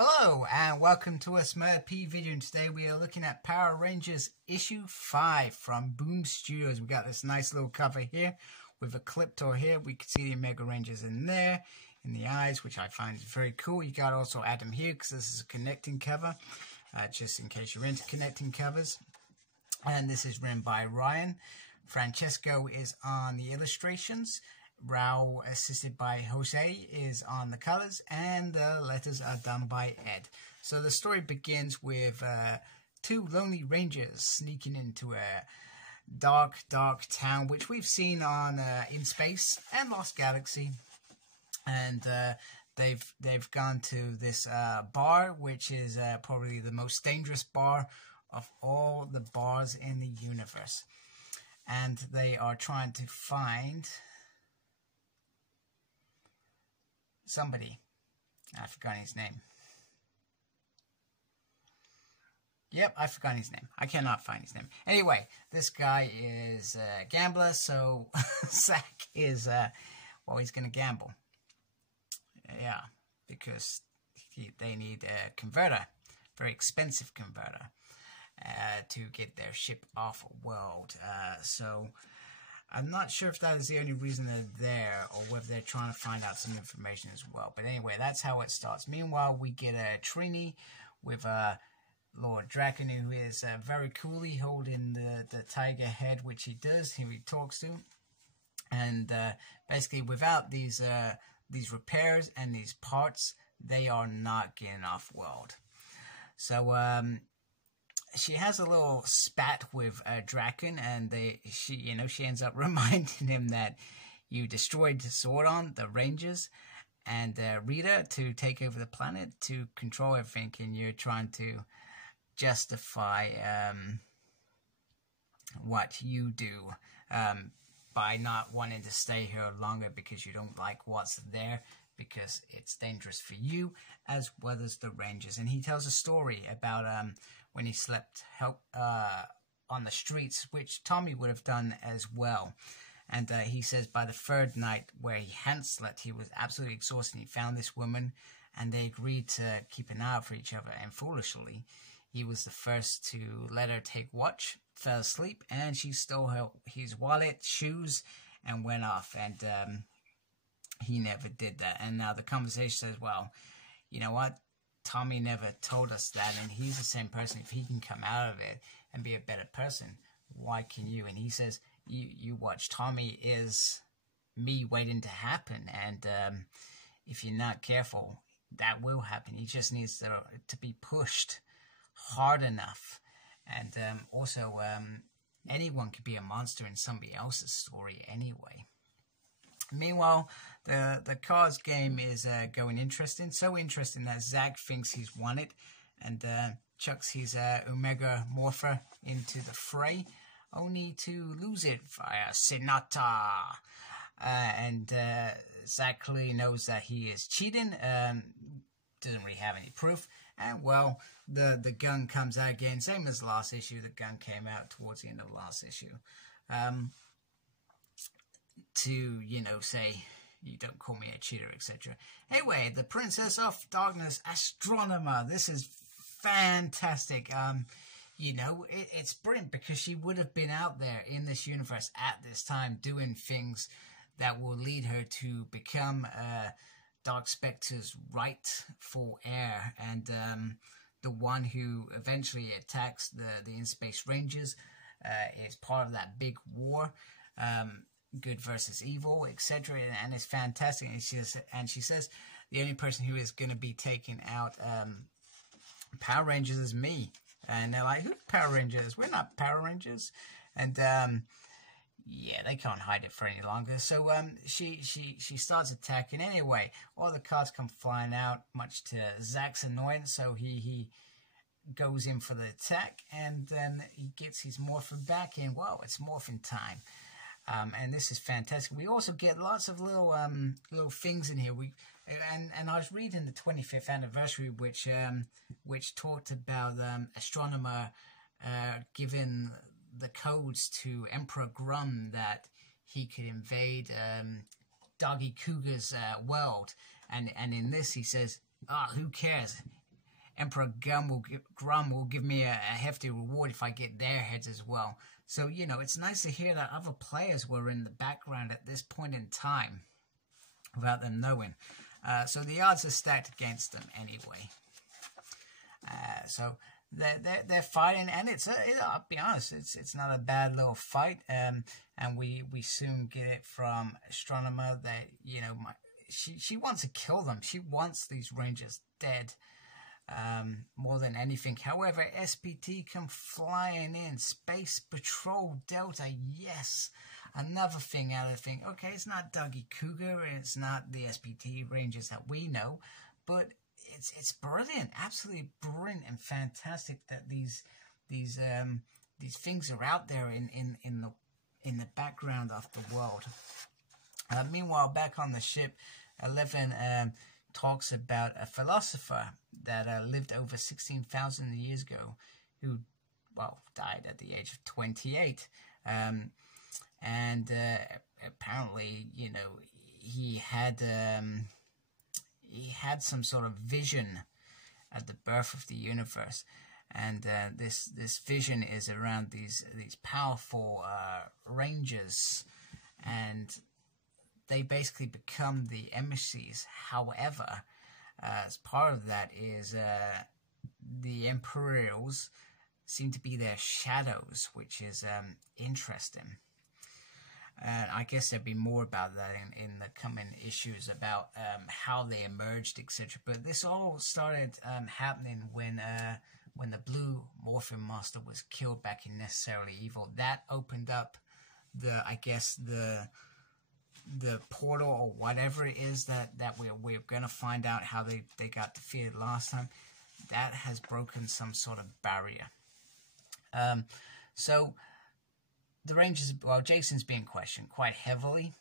Hello and welcome to a Smurp video, and today we are looking at Power Rangers issue 5 from Boom Studios. We got this nice little cover here with a clip tour here. We can see the Omega Rangers in there, in the eyes, which I find is very cool. You got also Adam here because this is a connecting cover, just in case you're into connecting covers. And this is written by Ryan. Francesco is on the illustrations. Rao, assisted by Jose, is on the colors, and the letters are done by Ed. So the story begins with two lonely rangers sneaking into a dark town, which we've seen on In Space and Lost Galaxy. And they've gone to this bar, which is probably the most dangerous bar of all the bars in the universe. And they are trying to find somebody. I've forgotten his name. Yep, I've forgotten his name. I cannot find his name. Anyway, this guy is a gambler, so Zach is, well, he's going to gamble. Yeah, because they need a converter, very expensive converter, to get their ship off world. So I'm not sure if that is the only reason they're there, or whether they're trying to find out some information as well. But anyway, that's how it starts. Meanwhile, we get a Trini with Lord Draken, who is very coolly holding the tiger head, which he does, who he talks to. And basically, without these repairs and these parts, they are not getting off world. So she has a little spat with Draken, and she ends up reminding him that you destroyed Zordon, the Rangers, and Rita to take over the planet to control everything, and you're trying to justify what you do by not wanting to stay here longer because you don't like what's there, because it's dangerous for you as well as the Rangers. And he tells a story about when he slept on the streets, which Tommy would have done as well. And he says by the third night where he hadn't slept, he was absolutely exhausted. He found this woman, and they agreed to keep an eye out for each other. And foolishly, he was the first to let her take watch, fell asleep, and she stole his wallet, shoes, and went off. And he never did that. And now the conversation says, well, you know what? Tommy never told us that, and he's the same person. If he can come out of it and be a better person, why can you? And he says, you watch. Tommy is me waiting to happen, and if you're not careful, that will happen. He just needs to be pushed hard enough. And also, anyone could be a monster in somebody else's story anyway. Meanwhile, the cards game is going interesting. So interesting that Zach thinks he's won it, and chucks his Omega Morpher into the fray, only to lose it via Sinatra. And Zach clearly knows that he is cheating. Doesn't really have any proof. And, well, the gun comes out again. Same as the last issue. The gun came out towards the end of the last issue. To, say, you don't call me a cheater, etc. Anyway, the Princess of Darkness Astronomer. This is fantastic. It's brilliant because she would have been out there in this universe at this time doing things that will lead her to become Dark Spectre's rightful heir, and the one who eventually attacks the In-Space Rangers is part of that big war. Good versus evil, etc., and it's fantastic. And she says the only person who is going to be taking out Power Rangers is me. And they're like, who's Power Rangers? We're not Power Rangers. And yeah, they can't hide it for any longer. So she starts attacking anyway. All the cards come flying out, much to Zach's annoyance. So he goes in for the attack, and then he gets his morphin back in. Whoa, it's morphin time. And this is fantastic. We also get lots of little things in here. And I was reading the 25th anniversary, which talked about Astronomer giving the codes to Emperor Grum that he could invade Doggy Cougar's world. And in this he says, who cares? Emperor Grum will give me a hefty reward if I get their heads as well. So, you know, it's nice to hear that other players were in the background at this point in time without them knowing. So the odds are stacked against them anyway. So they're fighting, and I'll be honest, it's not a bad little fight. And we soon get it from Astronomer that, you know, she wants to kill them. She wants these Rangers dead. More than anything. However, SPT come flying in. Space Patrol Delta, yes. Another thing out of the thing. Okay, it's not Dougie Cougar, it's not the SPT Rangers that we know, but it's brilliant, absolutely brilliant and fantastic that these things are out there in the background of the world. Meanwhile, back on the ship, 11 talks about a philosopher that lived over 16,000 years ago, who, well, died at the age of 28. And apparently, you know, he had some sort of vision at the birth of the universe, and this vision is around these powerful rangers, and they basically become the emissaries. However, as part of that is the Imperials seem to be their shadows, which is interesting. And I guess there'll be more about that in the coming issues about how they emerged, etc. But this all started happening when the Blue Morphin Master was killed back in Necessarily Evil. That opened up the portal, or whatever it is that we're going to find out how they got defeated last time. That has broken some sort of barrier. So the Rangers, well, Jason's being questioned quite heavily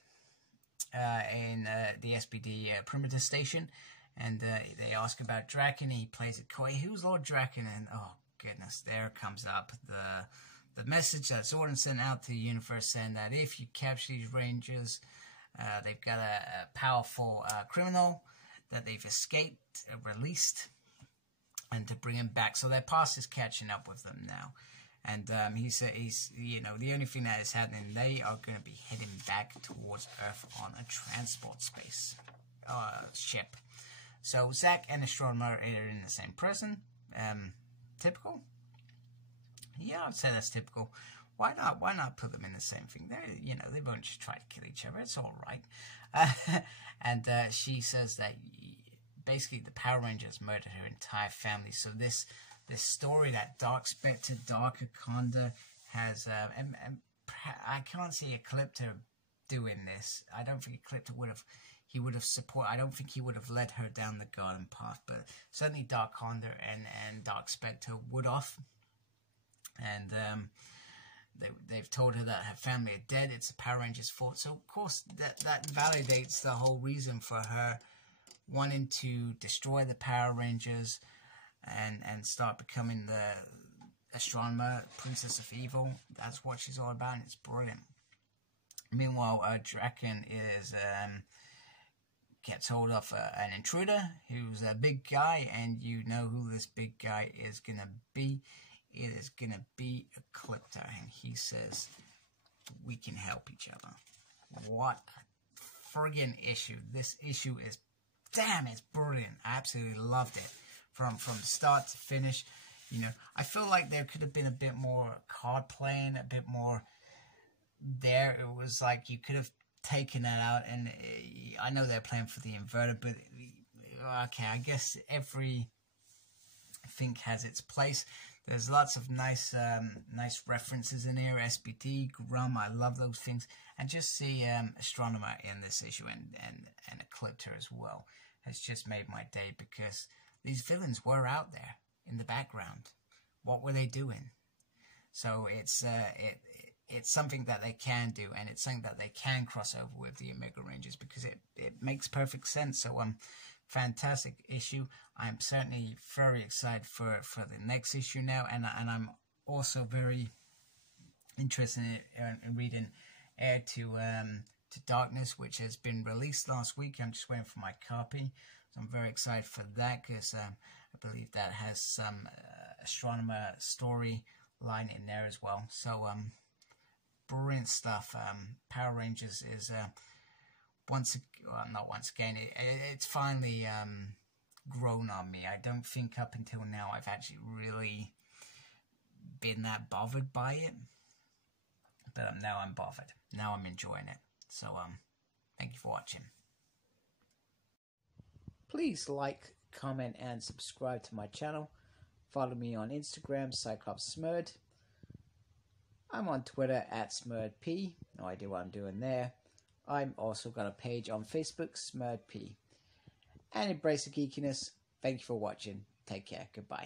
in the SPD perimeter station, and they ask about Draken. He plays it coy. Who's Lord Draken? And oh goodness, there comes up the message that Zordon sent out to the universe, saying that if you capture these Rangers, they've got a powerful criminal that they've escaped, released, and to bring him back. So their past is catching up with them now. And he said, you know, the only thing that is happening, they are going to be heading back towards Earth on a transport space ship. So Zack and Astronomer are in the same prison. Typical? Yeah, I'd say that's typical. Why not? Why not put them in the same thing? They won't just try to kill each other. It's all right. And she says that basically the Power Rangers murdered her entire family. So this story that Dark Spectre, Dark Akonda has, and I can't see Ecliptor doing this. I don't think Ecliptor would have supported. I don't think he would have led her down the garden path, but certainly Dark Akonda and Dark Spectre would have. And they've told her that her family are dead. It's the Power Rangers' fault. So of course that validates the whole reason for her wanting to destroy the Power Rangers and start becoming the Astronomer, Princess of Evil. That's what she's all about, and it's brilliant. Meanwhile, Draken gets hold of an intruder who's a big guy, and you know who this big guy is going to be. It is going to be Ecliptor, and he says, we can help each other. What a friggin' issue. This issue is, damn, it's brilliant. I absolutely loved it. From start to finish, you know, I feel like there could have been a bit more card playing, a bit more there. It was like you could have taken that out, and I know they're playing for the inverter, but okay, I guess everything has its place. There's lots of nice references in here. SBT, Grum, I love those things, and just see Astronomer in this issue and Ecliptor as well has just made my day, because these villains were out there in the background. What were they doing? So it's something that they can do, and it's something that they can cross over with the Omega Rangers, because it makes perfect sense. So fantastic issue. I'm certainly very excited for the next issue now, and I'm also very interested in reading Heir to Darkness, which has been released last week. I'm just waiting for my copy. I'm very excited for that, because I believe that has some astronomer story line in there as well. So brilliant stuff. Power Rangers is not once again, it's finally grown on me. I don't think up until now I've actually really been that bothered by it, but now I'm bothered. Now I'm enjoying it. So thank you for watching. Please like, comment and subscribe to my channel. Follow me on Instagram, CyclopsSmurd. I'm on Twitter @SmurdP. No idea what I'm doing there. I'm also got a page on Facebook, SmurdP. And embrace the geekiness. Thank you for watching. Take care. Goodbye.